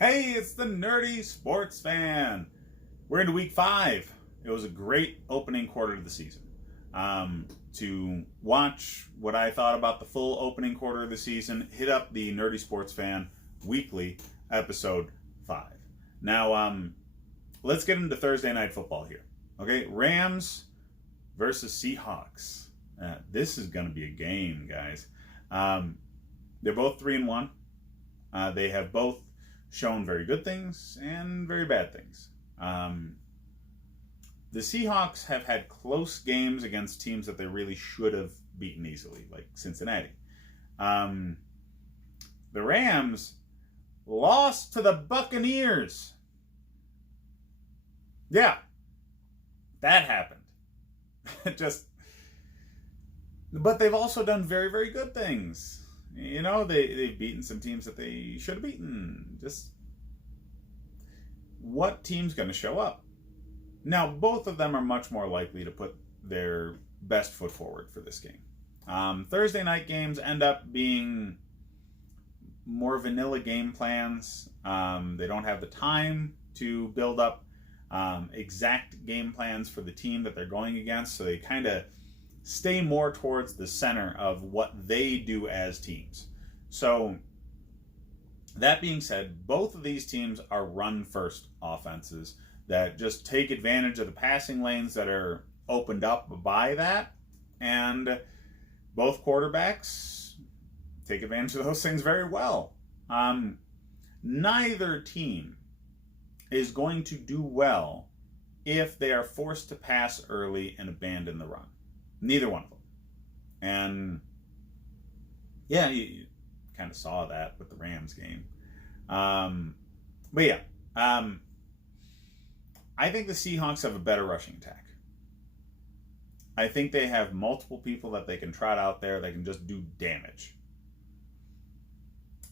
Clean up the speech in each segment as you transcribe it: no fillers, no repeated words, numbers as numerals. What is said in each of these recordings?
Hey, it's the Nerdy Sports Fan. We're into week 5. It was a great opening quarter to the season. To watch what I thought about the full opening quarter of the season, hit up the Nerdy Sports Fan weekly episode 5. Now, let's get into Thursday night football here. Okay, Rams versus Seahawks. This is going to be a game, guys. They're both 3-1. They have both shown very good things and very bad things. The Seahawks have had close games against teams that they really should have beaten easily, like Cincinnati. The Rams lost to the Buccaneers. Yeah, that happened. But they've also done very, very good things. You know, they've beaten some teams that they should have beaten. Just what team's going to show up? Now, both of them are much more likely to put their best foot forward for this game. Thursday night games end up being more vanilla game plans. They don't have the time to build up exact game plans for the team that they're going against, so they kind of stay more towards the center of what they do as teams. So, that being said, both of these teams are run-first offenses that just take advantage of the passing lanes that are opened up by that, and both quarterbacks take advantage of those things very well. Neither team is going to do well if they are forced to pass early and abandon the run. Neither one of them. And yeah, you kind of saw that with the Rams game. But yeah, I think the Seahawks have a better rushing attack. I think they have multiple people that they can trot out there that can just do damage.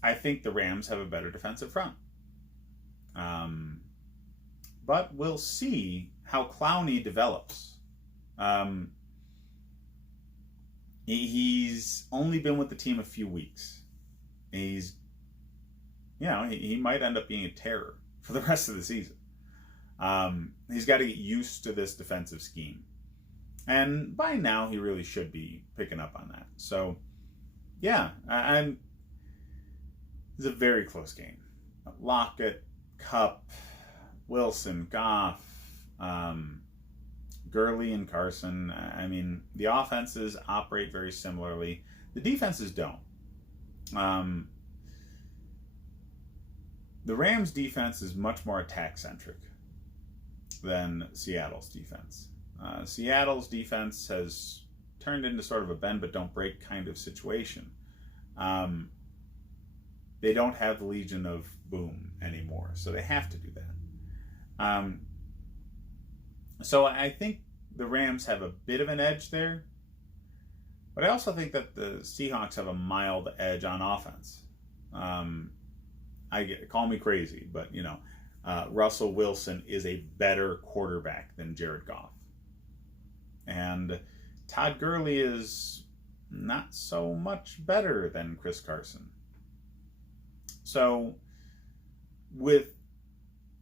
I think the Rams have a better defensive front. But we'll see how Clowney develops. He's only been with the team a few weeks. He might end up being a terror for the rest of the season. He's got to get used to this defensive scheme. And by now, he really should be picking up on that. So, yeah, it's a very close game. Lockett, Kupp, Wilson, Goff, Gurley and Carson. I mean, the offenses operate very similarly. The defenses don't. The Rams' defense is much more attack-centric than Seattle's defense. Seattle's defense has turned into sort of a bend-but-don't-break kind of situation. They don't have the Legion of Boom anymore, so they have to do that. So I think the Rams have a bit of an edge there, but I also think that the Seahawks have a mild edge on offense. Call me crazy, but Russell Wilson is a better quarterback than Jared Goff, and Todd Gurley is not so much better than Chris Carson. So,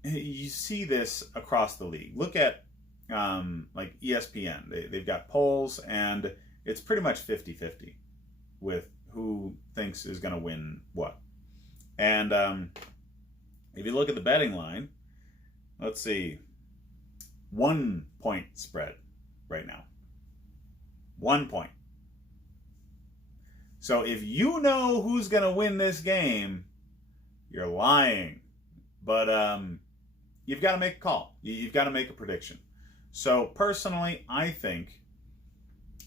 you see this across the league. Look at like ESPN. They've got polls, and it's pretty much 50-50 with who thinks is going to win what. And if you look at the betting line, let's see, 1 point spread right now. 1 point. So if you know who's going to win this game, you're lying. But you've got to make a call. You've got to make a prediction. So personally, I think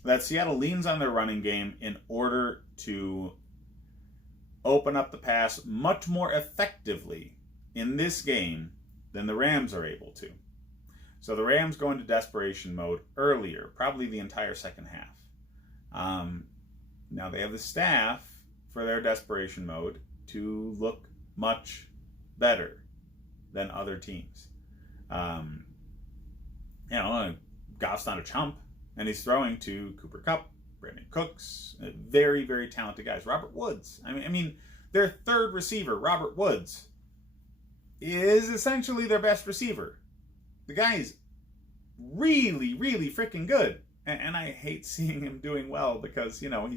that Seattle leans on their running game in order to open up the pass much more effectively in this game than the Rams are able to. So the Rams go into desperation mode earlier, probably the entire second half. Now they have the staff for their desperation mode to look much better than other teams. Goff's not a chump, and he's throwing to Cooper Kupp, Brandon Cooks, very, very talented guys. Robert Woods. I mean, their third receiver, Robert Woods, is essentially their best receiver. The guy's really, really freaking good. And I hate seeing him doing well because, you know,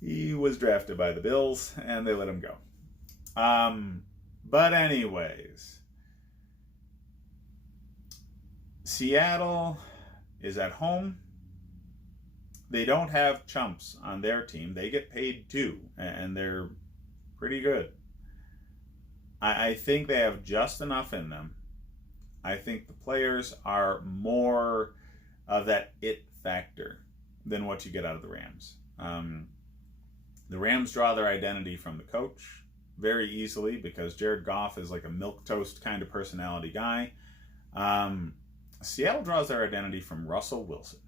he was drafted by the Bills and they let him go. But anyways, Seattle is at home. They don't have chumps on their team. They get paid too, and they're pretty good. I think they have just enough in them. I think the players are more of that it factor than what you get out of the Rams. The Rams draw their identity from the coach very easily because Jared Goff is like a milquetoast kind of personality guy. Seattle draws their identity from Russell Wilson.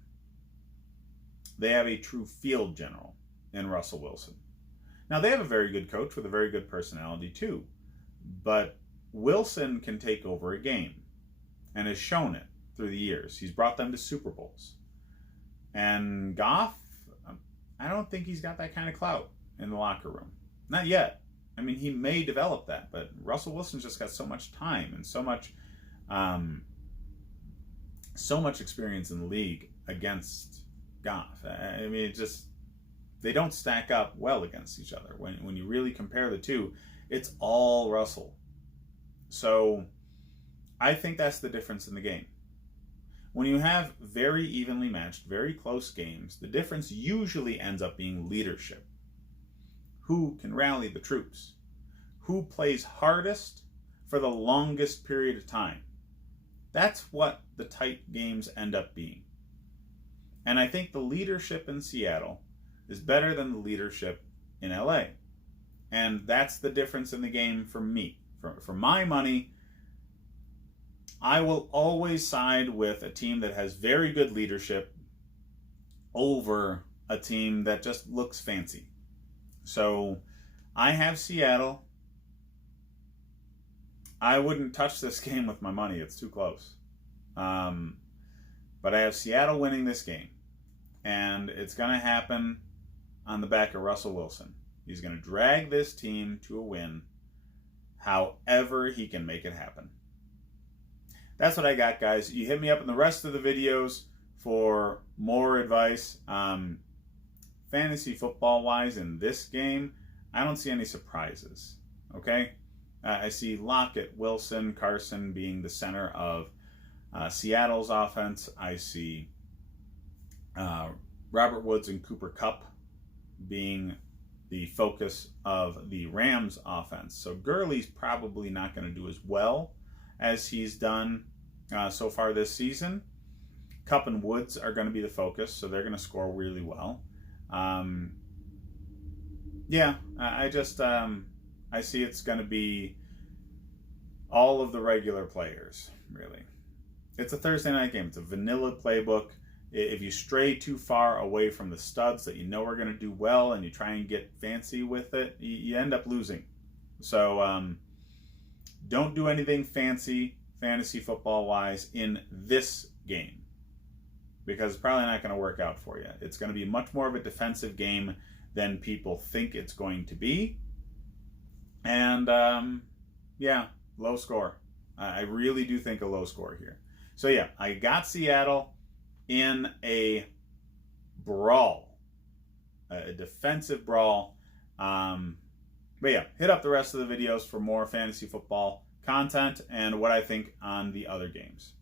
They have a true field general in Russell Wilson. Now, they have a very good coach with a very good personality too, but Wilson can take over a game and has shown it through the years. He's brought them to Super Bowls. And Goff, I don't think he's got that kind of clout in the locker room. Not yet. I mean, he may develop that, but Russell Wilson's just got so much time and so much experience in the league against Goff. I mean, they don't stack up well against each other. When you really compare the two, it's all Russell. So I think that's the difference in the game. When you have very evenly matched, very close games, the difference usually ends up being leadership. Who can rally the troops? Who plays hardest for the longest period of time? That's what the tight games end up being. And I think the leadership in Seattle is better than the leadership in LA. And that's the difference in the game for me. For my money, I will always side with a team that has very good leadership over a team that just looks fancy. So I have Seattle. I wouldn't touch this game with my money. It's too close. But I have Seattle winning this game. And it's going to happen on the back of Russell Wilson. He's going to drag this team to a win however he can make it happen. That's what I got, guys. You hit me up in the rest of the videos for more advice. Fantasy football-wise in this game, I don't see any surprises. Okay? I see Lockett, Wilson, Carson being the center of Seattle's offense. I see Robert Woods and Cooper Kupp being the focus of the Rams offense. So Gurley's probably not going to do as well as he's done so far this season. Kupp and Woods are going to be the focus, so they're going to score really well. I see it's going to be all of the regular players, really. It's a Thursday night game. It's a vanilla playbook. If you stray too far away from the studs that you know are going to do well and you try and get fancy with it, you end up losing. So don't do anything fancy fantasy football-wise in this game because it's probably not going to work out for you. It's going to be much more of a defensive game than people think it's going to be. And, low score. I really do think a low score here. So, yeah, I got Seattle in a brawl, a defensive brawl. But yeah, hit up the rest of the videos for more fantasy football content and what I think on the other games.